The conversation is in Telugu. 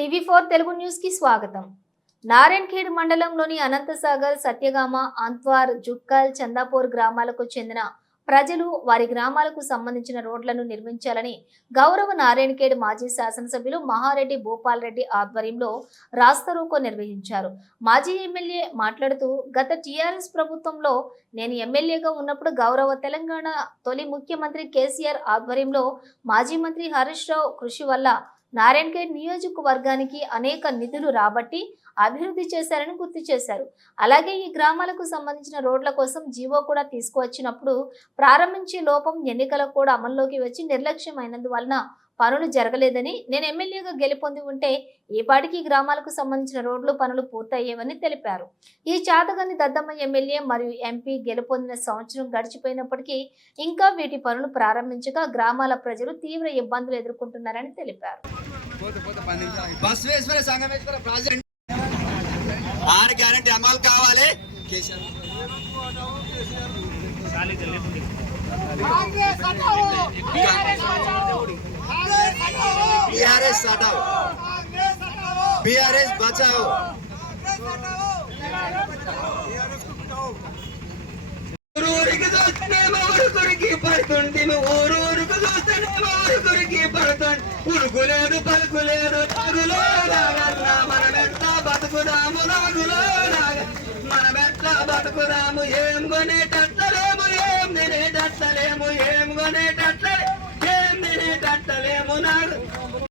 టీవీ ఫోర్ తెలుగు న్యూస్కి స్వాగతం. నారాయణఖేడ్ మండలంలోని అనంతసాగర్ సత్యగామ అంత్వార్ జుక్కల్ చందాపూర్ గ్రామాలకు చెందిన ప్రజలు వారి గ్రామాలకు సంబంధించిన రోడ్లను నిర్మించాలని గౌరవ నారాయణఖేడ్ మాజీ శాసనసభ్యులు మహారెడ్డి భూపాల్ రెడ్డి ఆధ్వర్యంలో రాస్తరోకో నిర్వహించారు. మాజీ ఎమ్మెల్యే మాట్లాడుతూ గత టీఆర్ఎస్ ప్రభుత్వంలో నేను ఎమ్మెల్యేగా ఉన్నప్పుడు గౌరవ తెలంగాణ తొలి ముఖ్యమంత్రి కేసీఆర్ ఆధ్వర్యంలో మాజీ మంత్రి హరీష్ రావు కృషి వల్ల నారాయణఖేడ్ నియోజకవర్గానికి అనేక నిధులు రాబట్టి అభివృద్ధి చేశారని గుర్తు చేశారు. అలాగే ఈ గ్రామాలకు సంబంధించిన రోడ్ల కోసం జీవో కూడా తీసుకువచ్చినప్పుడు ప్రారంభించే లోపం ఎన్నికలకు కూడా అమల్లోకి వచ్చి నిర్లక్ష్యమైనందువలన పనులు జరగలేదని నేను ఎమ్మెల్యేగా గెలుపొంది ఉంటే ఈ పాటికి ఈ గ్రామాలకు సంబంధించిన రోడ్లు పనులు పూర్తయ్యేవని తెలిపారు. ఈ చాతగాని దద్దమ్మ ఎమ్మెల్యే మరియు ఎంపీ గెలుపొందిన సంవత్సరం గడిచిపోయినప్పటికీ ఇంకా వీటి పనులు ప్రారంభించగా గ్రామాల ప్రజలు తీవ్ర ఇబ్బందులు ఎదుర్కొంటున్నారని తెలిపారు. ఆరు గ్యారంటీ అమలు కావాలి. బీఆర్ఎస్ హటావు బీఆర్ఎస్ బచావు ఊరూరికి చూస్తేమో ఉరుకురికి పడుతుంటి ఊరూరుకు చూస్తేనేమో ఉరుకురికి పడుతుంటి. ఉరుకులేదు పలుకులేదు రాగులో రాగన్నా మనమెట్లా బతుకుదాము రాగులో రాగ మనమెట్లా బతుకుదాము ఏం కొనేటట్లలేము ఏం తినేటట్లలేము ఏం కొనేటట్లే ఏం తినేటట్లలేము నాకు